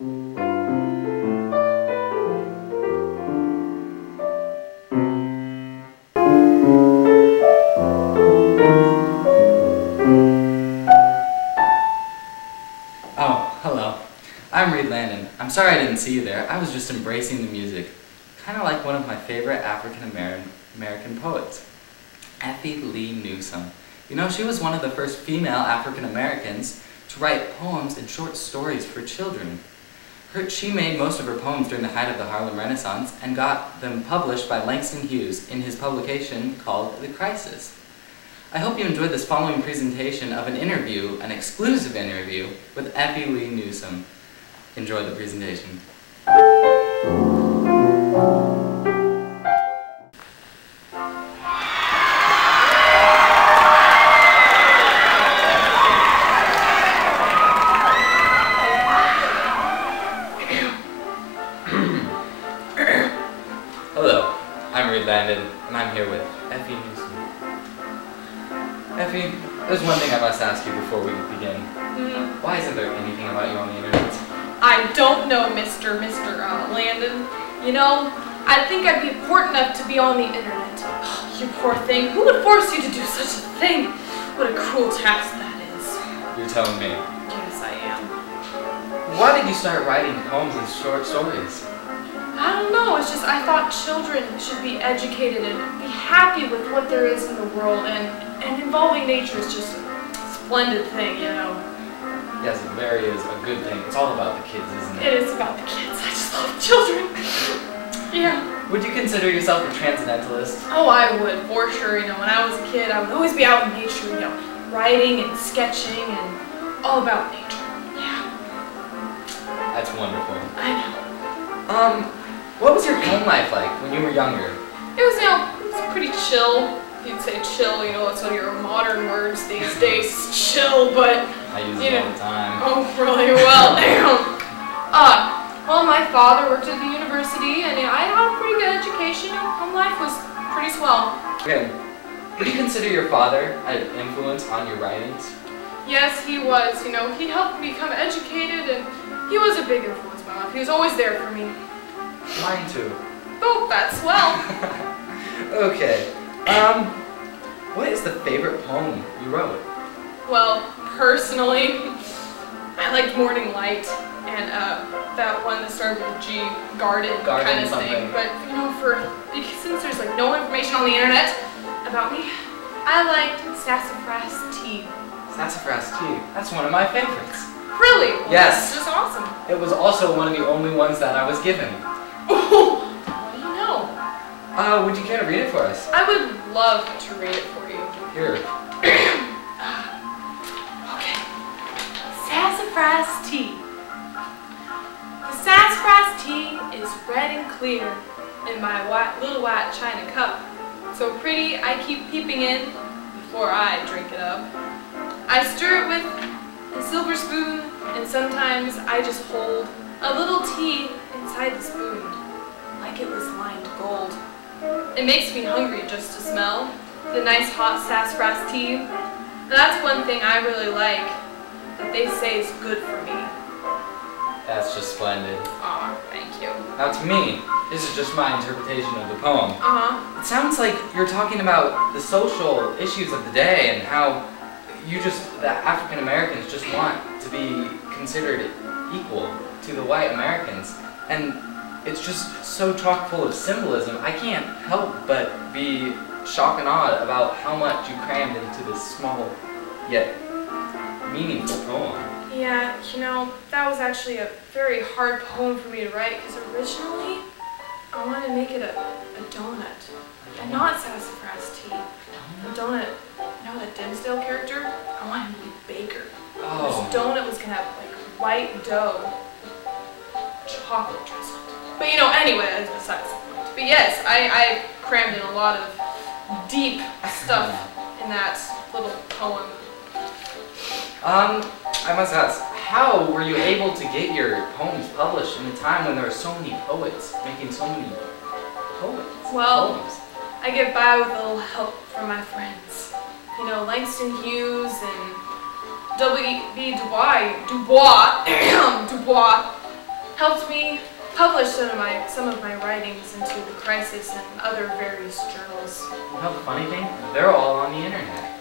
Oh, hello. I'm Reid I'm sorry I didn't see you there. I was just embracing the music. Kind of like one of my favorite African poets, Effie Newsome. You know, she was one of the first female African Americans to write poems and short stories for children. She made most of her poems during the height of the Harlem Renaissance and got them published by Langston Hughes in his publication called The Crisis. I hope you enjoyed this following presentation of an exclusive interview with Effie Newsome. Enjoy the presentation. Hello, I'm Reid and I'm here with Effie Newsome. Effie, there's one thing I must ask you before we begin. Why isn't there anything about you on the internet? I don't know, Mr. Landon. You know, I think I'd be important enough to be on the internet. Oh, you poor thing. Who would force you to do such a thing? What a cruel task that is. You're telling me. Yes, I am. Why did you start writing poems and short stories? I don't know. It's just I thought children should be educated and be happy with what there is in the world, and involving nature is just a splendid thing, you know. Yes, it very is a good thing. It's all about the kids, isn't it? It is about the kids. I just love children. Yeah. Would you consider yourself a transcendentalist? Oh, I would, for sure. You know, when I was a kid, I would always be out in nature, you know, writing and sketching and all about nature. Yeah. That's wonderful. I know. What was your home life like when you were younger? It was, you know, it was pretty chill. You'd say chill, you know, it's one of your modern words these days, chill, but I use it all the time. Oh, really? Well, well, my father worked at the university, and you know, I had a pretty good education. Home life was pretty swell. Okay. Would you consider your father an influence on your writings? Yes, he was. You know, he helped me become educated, and he was a big influence in my life. He was always there for me. Mine too. Oh, that's swell. Okay. What is the favorite poem you wrote? Well, personally, I liked Morning Light and that one that started with a G, Garden kind of something. thing. But you know, because since there's like no information on the internet about me, I liked Sassafras Tea. Sassafras Tea. That's one of my favorites. Really? Well, yes. That's just awesome. It was also one of the only ones that I was given. Oh, what do you know? Would you care to read it for us? I would love to read it for you. Here. Okay. Sassafras Tea. The sassafras tea is red and clear in my little white china cup. So pretty I keep peeping in before I drink it up. I stir it with a silver spoon, and sometimes I just hold a little tea inside the spoon, like it was lined gold. It makes me hungry just to smell the nice hot sassafras tea. And that's one thing I really like, that they say is good for me. That's just splendid. Aw, thank you. Now to me, this is just my interpretation of the poem. Uh-huh. It sounds like you're talking about the social issues of the day and how the African Americans just want to be considered equal to the white Americans. And it's just so chock full of symbolism. I can't help but be shocked and awed about how much you crammed into this small yet meaningful poem. Yeah, you know, that was actually a very hard poem for me to write, because originally I wanted to make it a donut, and not sassafras tea. A donut, you know that Dimsdale character? I wanted him to be baker. Oh. This donut was going to have like white dough, chocolate drizzled. But you know, anyway, that's besides the point. But yes, I crammed in a lot of deep stuff in that little poem. I must ask, how were you able to get your poems published in a time when there are so many poets making so many poems? Well, I get by with a little help from my friends. You know, Langston Hughes and W.B. Du Bois, helped me publish some of my writings into the Crisis and other various journals. You know the funny thing? They're all on the internet.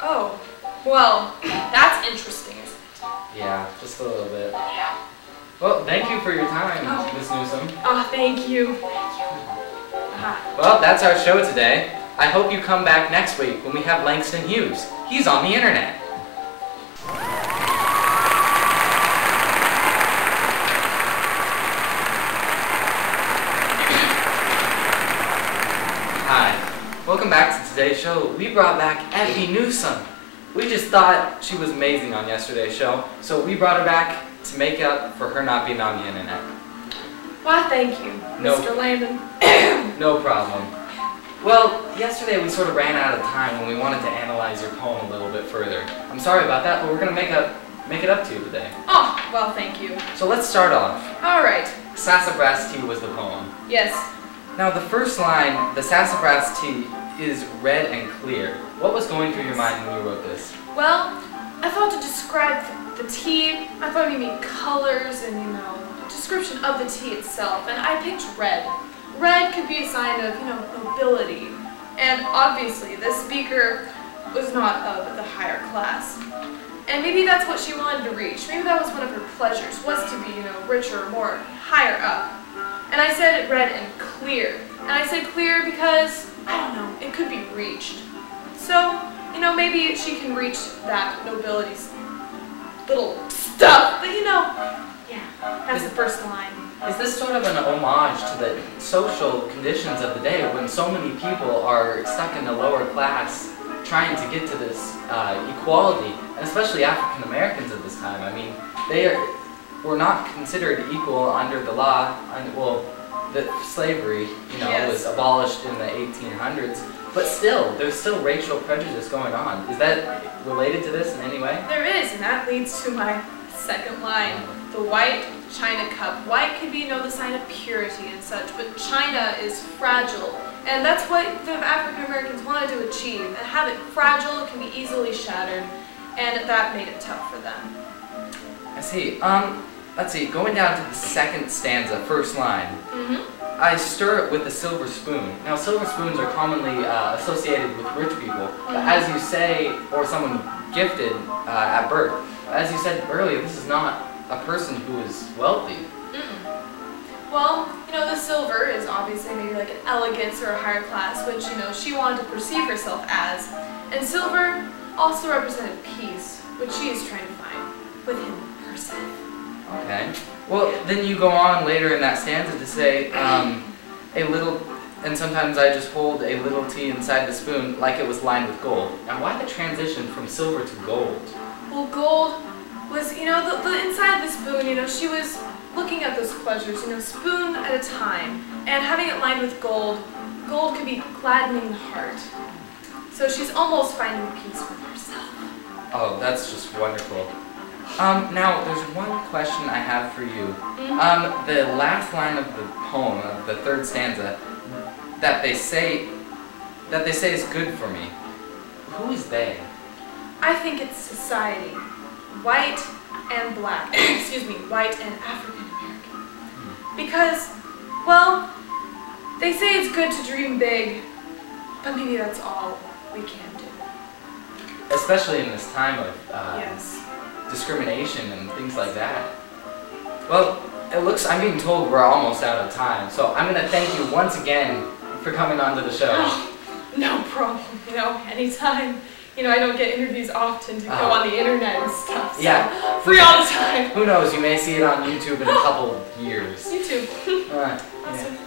Oh, well, that's interesting, isn't it? Yeah, just a little bit. Yeah. Well, thank you for your time, Oh. Miss Newsome. Oh, thank you. Well, that's our show today. I hope you come back next week when we have Langston Hughes. He's on the internet. Hi. Welcome back to today's show. We brought back Effie Newsome. We just thought she was amazing on yesterday's show, so we brought her back to make up for her not being on the internet. Why, thank you, No. Mr. Landon. No problem. Well, yesterday we sort of ran out of time when we wanted to analyze your poem a little bit further. I'm sorry about that, but we're going to make it up to you today. Oh, well, thank you. So let's start off. All right. Sassafras tea was the poem. Yes. Now the first line, the sassafras tea, is red and clear. What was going through your mind when you wrote this? Well, I thought to describe the tea, I thought maybe colors and, description of the tea itself, and I picked red. Red could be a sign of, nobility. And obviously, this speaker was not of the higher class. And maybe that's what she wanted to reach. Maybe that was one of her pleasures, was to be, richer, more higher up. And I said red and clear. And I said clear because, I don't know, it could be reached. So, maybe she can reach that nobility's little stuff. But, yeah, that's the first line. Is this sort of an homage to the social conditions of the day when so many people are stuck in the lower class trying to get to this equality, and especially African Americans at this time? I mean, were not considered equal under the law, that slavery, Yes. was abolished in the 1800s, but still, there's still racial prejudice going on. Is that related to this in any way? There is, and that leads to my second line. The white china cup. White could be, the sign of purity and such, but china is fragile. And that's what the African Americans wanted to achieve. And have it fragile, it can be easily shattered, and that made it tough for them. I see. Let's see, going down to the second stanza, first line. Mm-hmm. I stir it with a silver spoon. Now, silver spoons are commonly associated with rich people, but as you say, or someone gifted at birth. As you said earlier, this is not a person who is wealthy. Mm-mm. Well, the silver is obviously maybe like an elegance or a higher class, which, she wanted to perceive herself as. And silver also represented peace, which she is trying to find within herself. Okay. Well, then you go on later in that stanza to say, a little, and sometimes I just hold a little tea inside the spoon like it was lined with gold. Now, why the transition from silver to gold? Well, gold was, the inside of the spoon, she was looking at those pleasures, spoon at a time. And having it lined with gold could be gladdening the heart. So she's almost finding peace with herself. Oh, that's just wonderful. Now, there's one question I have for you. Mm-hmm. The last line of the poem, of the third stanza, that they say is good for me. Who is they? I think it's society. White and black. Excuse me, white and African American. Because, well, they say it's good to dream big, but maybe that's all we can do. Especially in this time of Yes. discrimination and things like that. Well, I'm being told we're almost out of time, so I'm going to thank you once again for coming onto the show. Oh, no problem, anytime. I don't get interviews often to go on the internet and stuff, so Yeah. free all the time. Who knows, you may see it on YouTube in a couple years. YouTube. Yeah. Awesome.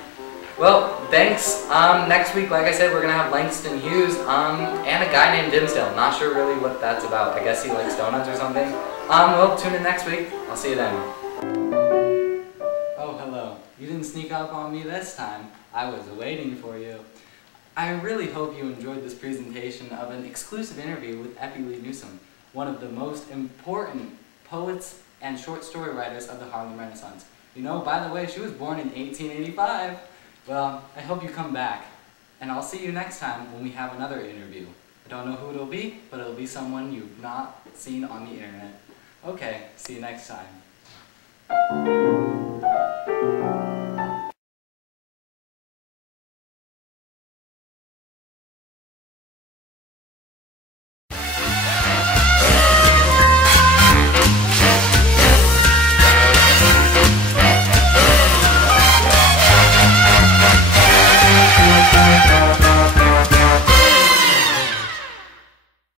Well, thanks. Next week, like I said, we're going to have Langston Hughes and a guy named Dimsdale. Not sure really what that's about. I guess he likes donuts or something. Well, tune in next week. I'll see you then. Oh, hello. You didn't sneak up on me this time. I was waiting for you. I really hope you enjoyed this presentation of an exclusive interview with Effie Lee Newsome, one of the most important poets and short story writers of the Harlem Renaissance. By the way, she was born in 1885. Well, I hope you come back, and I'll see you next time when we have another interview. I don't know who it'll be, but it'll be someone you've not seen on the internet. Okay, see you next time.